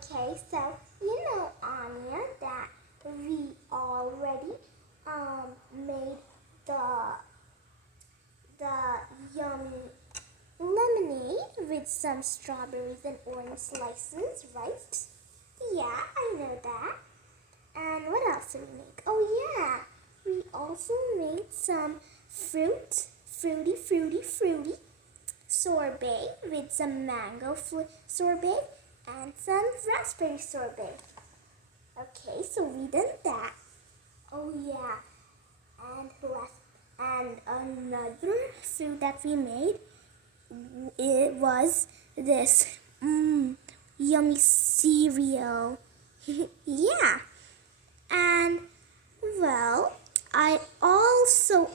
Okay, so you know, Anya, that we already made the yummy lemonade with some strawberries and orange slices, right? Yeah, I know that. And what else did we make? Oh yeah, we also made some fruity sorbet with some mango sorbet and some raspberry sorbet. Okay, so we done that. Oh yeah, and another food that we made, it was this yummy cereal. Yeah, and well, I also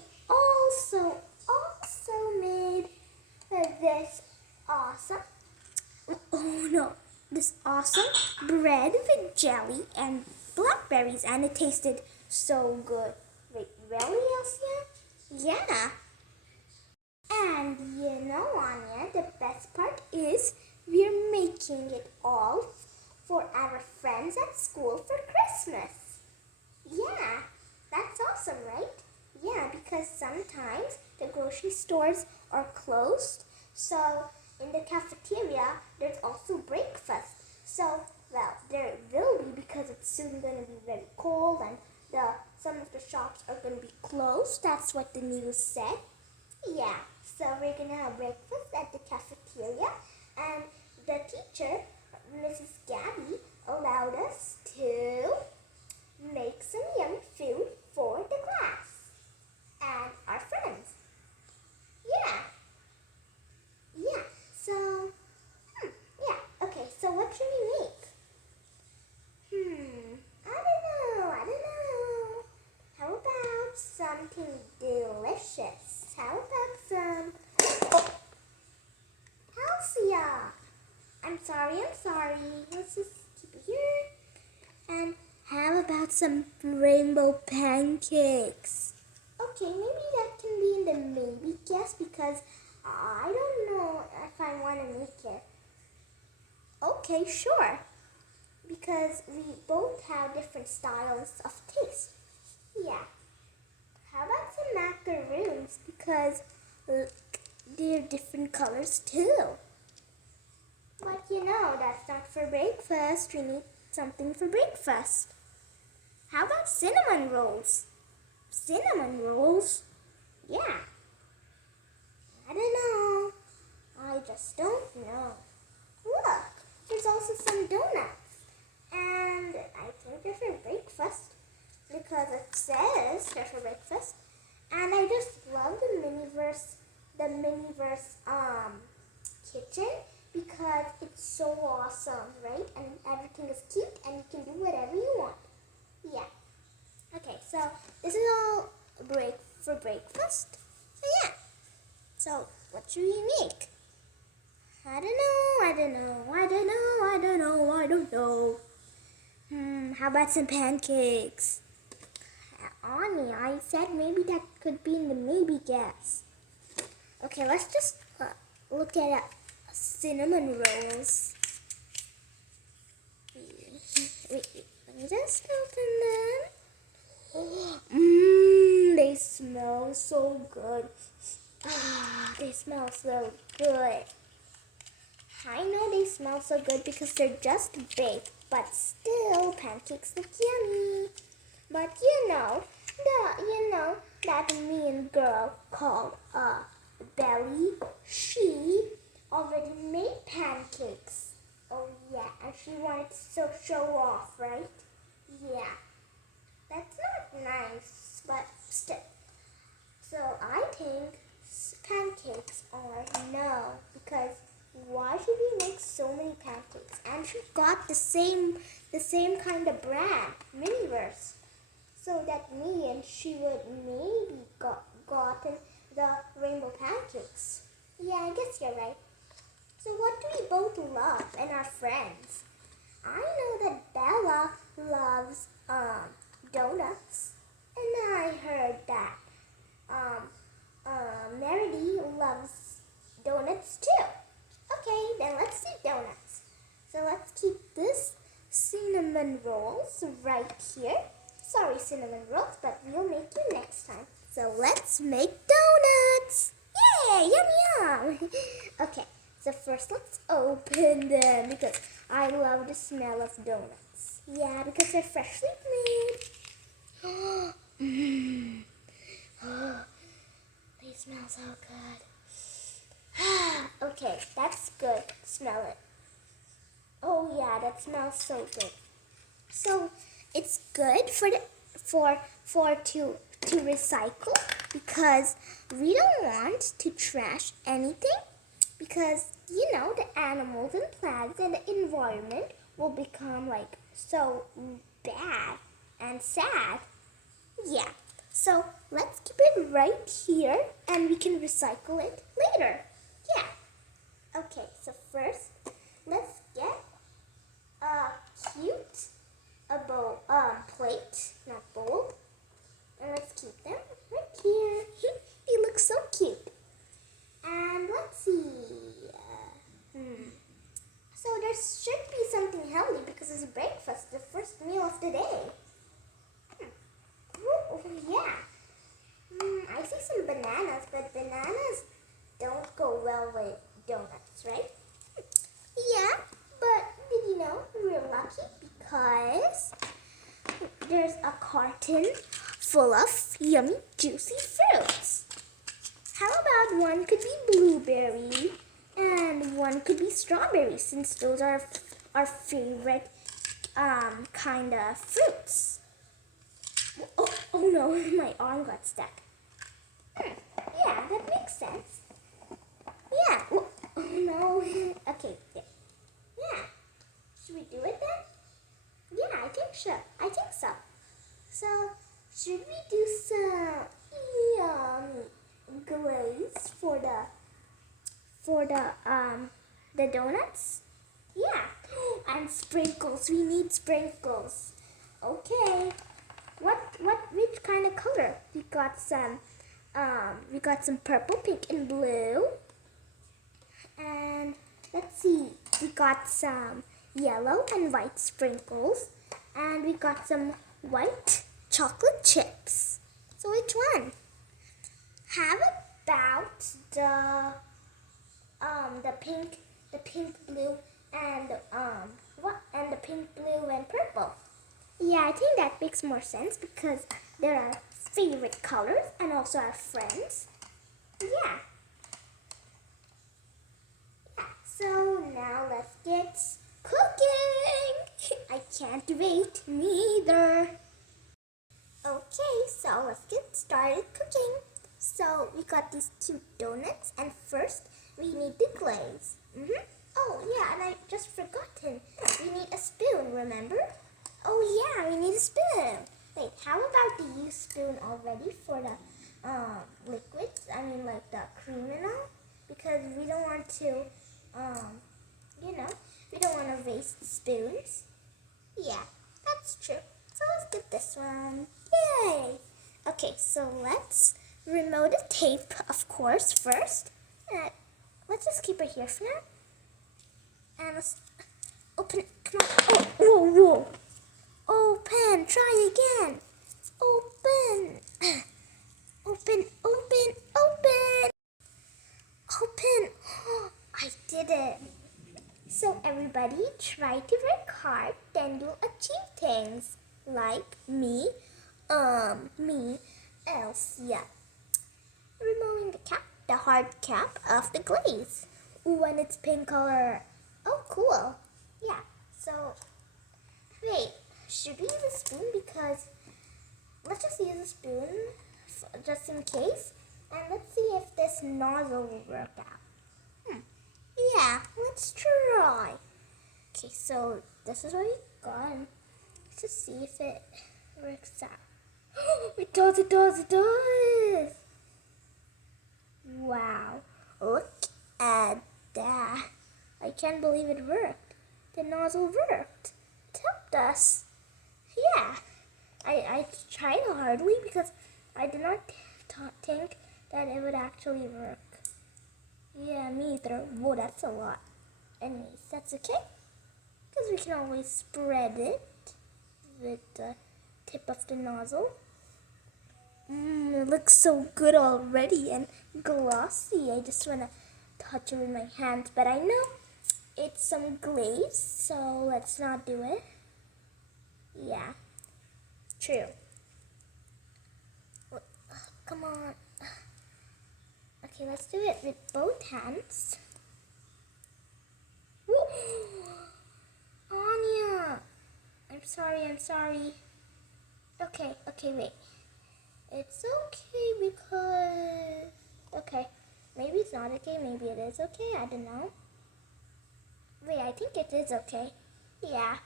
made this awesome, oh no, this awesome bread with jelly and blackberries, and it tasted so good. Wait, really, Elsia? Yeah. And you know, Anya, the best part is we're making it all for our friends at school for Christmas. Yeah, that's awesome, right? Yeah, because sometimes the grocery stores are closed. So in the cafeteria, there's also breakfast. So, well, there will be because it's soon going to be very cold and some of the shops are going to be closed. That's what the news said. Yeah, so we're going to have breakfast at the cafeteria, and the teacher, Mrs. Gabby, allowed us to make some yummy food for the class and our friends. Yeah. Yeah. So, yeah. Okay, so what should we make? I don't know. How about something delicious? How about some... Oh, Elsia! I'm sorry. Let's just keep it here. And how about some rainbow pancakes? Okay, maybe that can be in the maybe guess because I don't know if I want to make it. Okay, sure. Because we both have different styles of taste. Yeah. How about some macaroons? Because they're different colors too. But you know, that's not for breakfast. We need something for breakfast. How about cinnamon rolls? Cinnamon rolls? Yeah. I don't know. I just don't know. Look, there's also some donuts. And I think they're for breakfast because it says they're for breakfast. And I just love the Miniverse kitchen because it's so awesome, right? And everything is cute and you can do whatever you want. Yeah. Okay, so this is all for breakfast. So yeah. So what should we make? I don't know. How about some pancakes? Annie, I said maybe that could be in the maybe guess. Okay, let's just look at cinnamon rolls. Wait, let me just open them. They smell so good. They smell so good. I know they smell so good because they're just baked, but still, pancakes look yummy. But you know that mean girl called Belly, she already made pancakes. Oh yeah, and she wanted to show off, right? Yeah, that's not nice, but still. So I think pancakes are no, because why should we make so many pancakes? And she got the same kind of brand, Miniverse. So that means she would maybe gotten the rainbow pancakes. Yeah, I guess you're right. So what do we both love and our friends? I know that Bella loves donuts, and I heard that Meredy loves donuts too. Okay, then let's do donuts. So let's keep this cinnamon rolls right here. Sorry, cinnamon rolls, but we'll make you next time. So let's make donuts. Yay, yum yum. Okay, so first let's open them because I love the smell of donuts. Yeah, because they're freshly made. They smell so good. Okay, that's good. Smell it. Oh yeah, that smells so good. So it's good to recycle because we don't want to trash anything because you know the animals and plants and the environment will become like so bad and sad. Yeah. So let's keep it right here and we can recycle it later. Yeah. Okay, so first let's get a cute plate, not bowl. And let's keep them right here. They look so cute. And let's see. So there should be something healthy because it's breakfast, the first meal of the day. Oh, yeah. I see some bananas, but bananas don't go well with donuts, right? Yeah, but did you know we're lucky because there's a carton full of yummy, juicy fruits. How about one could be blueberry and one could be strawberry since those are our favorite kind of fruits. Oh no, my arm got stuck. Yeah, that makes sense. Yeah. Oh no. Okay. Yeah. Should we do it then? Yeah, I think so. So, should we do some glaze for the donuts? Yeah. And sprinkles. We need sprinkles. Okay. Which kind of color? We got some purple, pink, and blue. And let's see. We got some yellow and white sprinkles. And we got some white chocolate chips. So which one? How about the pink, blue, and the pink, blue, and purple? Yeah, I think that makes more sense because they're our favorite colors and also our friends. Yeah. So now let's get cooking. I can't wait neither. Okay, so let's get started cooking. So we got these cute donuts and first we need the glaze. Oh yeah, and I just forgotten. We need a spoon, remember? Oh yeah, we need a spoon. Wait, how about the use spoon already for the liquids? I mean like the cream and all? Because we don't want to, we don't want to waste spoons. Yeah, that's true. So let's get this one. Yay! Okay, so let's remove the tape, of course, first. Let's just keep it here for now. And let's open it. Come on. Oh, whoa. Open. Try again. Open. Open. Oh, I did it. So everybody try to work hard, then you'll achieve things. Like me, Elsia. Removing the hard cap of the glaze. When it's pink color. Oh, cool. Yeah, so, wait, should we use a spoon? Because, let's just use a spoon, just in case. And let's see if this nozzle will work out. Yeah, let's try. Okay, so this is what we got. Let's just see if it works out. It does. Wow, look at that. I can't believe it worked. The nozzle worked. It helped us. Yeah, I tried hardly because I did not think that it would actually work. Yeah, me either. Whoa, that's a lot. Anyways, that's okay. because we can always spread it with the tip of the nozzle. It looks so good already and glossy. I just want to touch it with my hands, but I know it's some glaze, so let's not do it. Yeah, true. Come on. Okay, let's do it with both hands. Woo! Anya! I'm sorry. Okay, wait. It's okay because... Okay, maybe it's not okay, maybe it is okay, I don't know. Wait, I think it is okay. Yeah,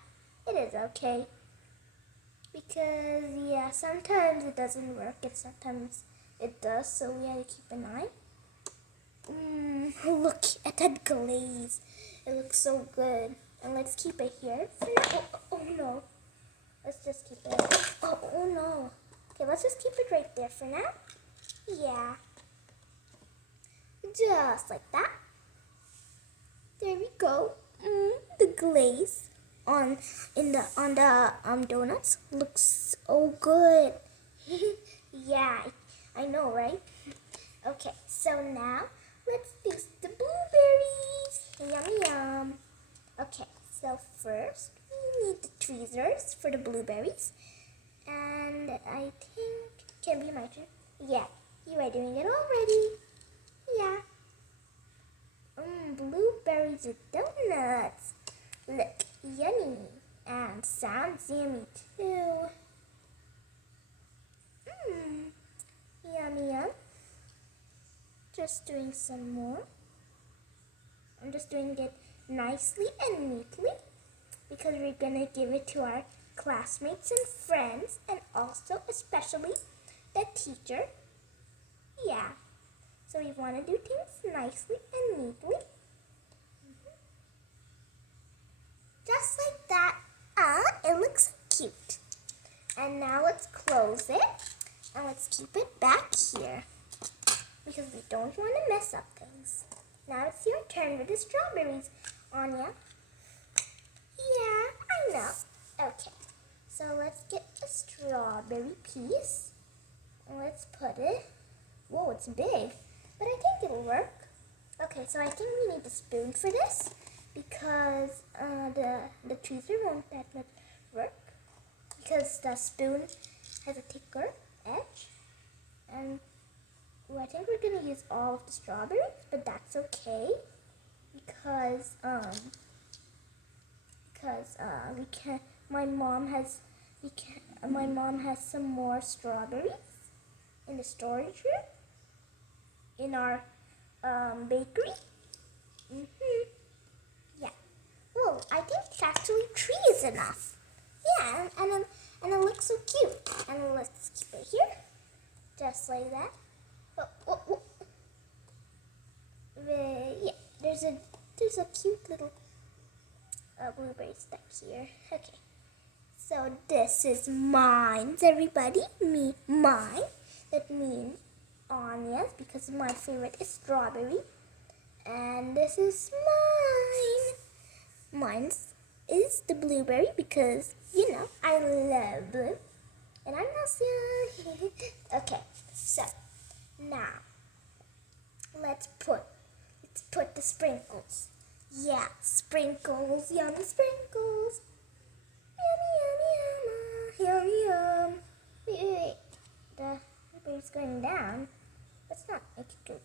it is okay. Because, yeah, sometimes it doesn't work and sometimes it does, so we have to keep an eye. Look at that glaze. It looks so good. And let's keep it here. Oh no. Let's just keep it. Oh no. Okay, let's just keep it right there for now. Yeah. Just like that. There we go. The glaze on the donuts looks so good. Yeah, I know, right? Okay, so now let's use the blueberries. Yum. Okay, so first we need the tweezers for the blueberries. And I think it can be my turn. Yeah, you are doing it already. Yeah. Blueberries with donuts. Look, yummy. And sounds yummy too. Yum. Just doing some more. I'm just doing it nicely and neatly because we're gonna give it to our classmates and friends and also especially the teacher. Yeah. So we want to do things nicely and neatly. Just like that. It looks cute. And now let's close it and let's keep it back here because we don't want to mess up things. Now it's your turn with the strawberries, Anya. Yeah, I know. Okay, so let's get a strawberry piece and let's put it. Whoa, it's big, but I think it'll work. Okay, so I think we need a spoon for this because the tweezer won't that much work because the spoon has a thicker edge, and I think we're gonna use all of the strawberries, but that's okay because we can. My mom has some more strawberries in the storage room in our bakery. Yeah. Well, I think actually 3 is enough. Yeah, and it looks so cute. And let's keep it here, just like that. Yeah, there's a cute little blueberry stuck here. Okay, so this is mine, everybody. Mine. That means Annia's because my favorite is strawberry. And this is mine. Mine is the blueberry because, you know, I love blue. And I'm Elsia. Okay, so now let's put the sprinkles. Yeah, sprinkles, yummy sprinkles. Yum. Wait. The blueberry's going down. Let's not make it go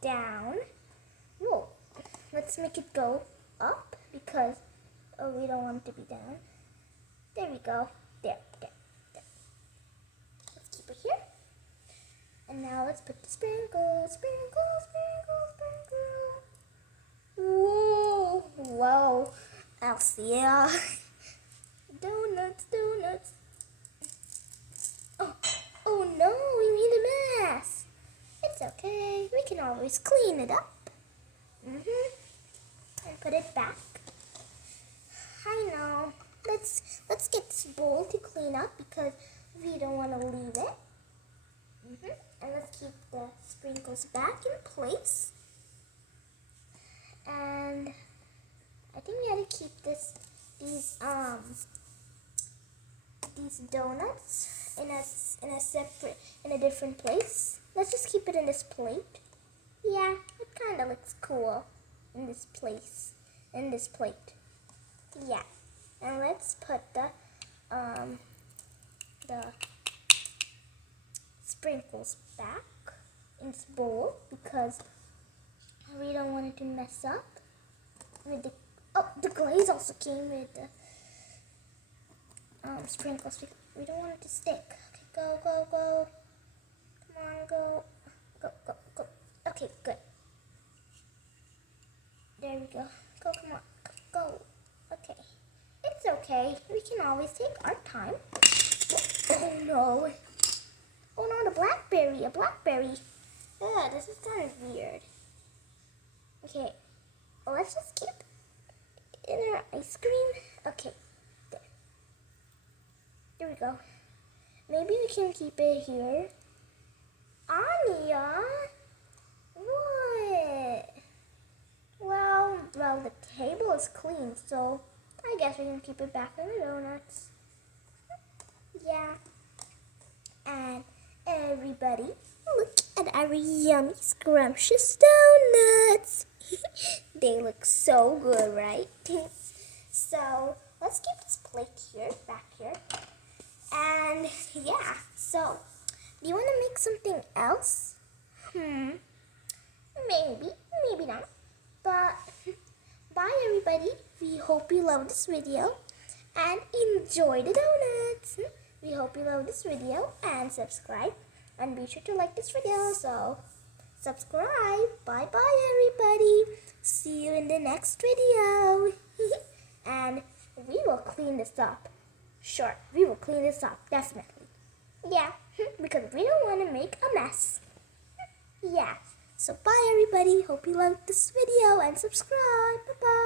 down. Whoa. Let's make it go up because we don't want it to be down. There we go. There. Let's keep it here. And now let's put the sprinkles. Whoa. Elsia. Donuts. Oh no, we made a mess. It's okay. We can always clean it up. And put it back. I know. Let's get this bowl to clean up because we don't want to leave it. And let's keep the sprinkles back in place. And I think we have to keep these these donuts in a different place. Let's just keep it in this plate. Yeah, it kind of looks cool in this place, in this plate. Yeah, and let's put the sprinkles back in this bowl because we don't want it to mess up with the glaze also came with the sprinkles. We don't want it to stick. Okay, go. Come on, go. Okay, good. There we go. Go, come on. Go. Okay. It's okay. We can always take our time. Oh no. Oh no, a blackberry. Yeah, this is kind of weird. Okay. Well, let's just keep in our ice cream. Okay. There we go. Maybe we can keep it here. ANNIA? What? Well, the table is clean, so I guess we can keep it back in the donuts. Yeah. And everybody, look at our yummy, scrumptious donuts. They look so good, right? So let's keep this plate here, back here. And yeah, so do you want to make something else? Maybe not. But bye everybody. We hope you love this video and enjoy the donuts. We hope you love this video and subscribe. And be sure to like this video. So subscribe. Bye everybody. See you in the next video. And we will clean this up. Sure, we will clean this up, definitely. Yeah, because we don't want to make a mess. Yeah, so bye everybody. Hope you liked this video and subscribe. Bye-bye.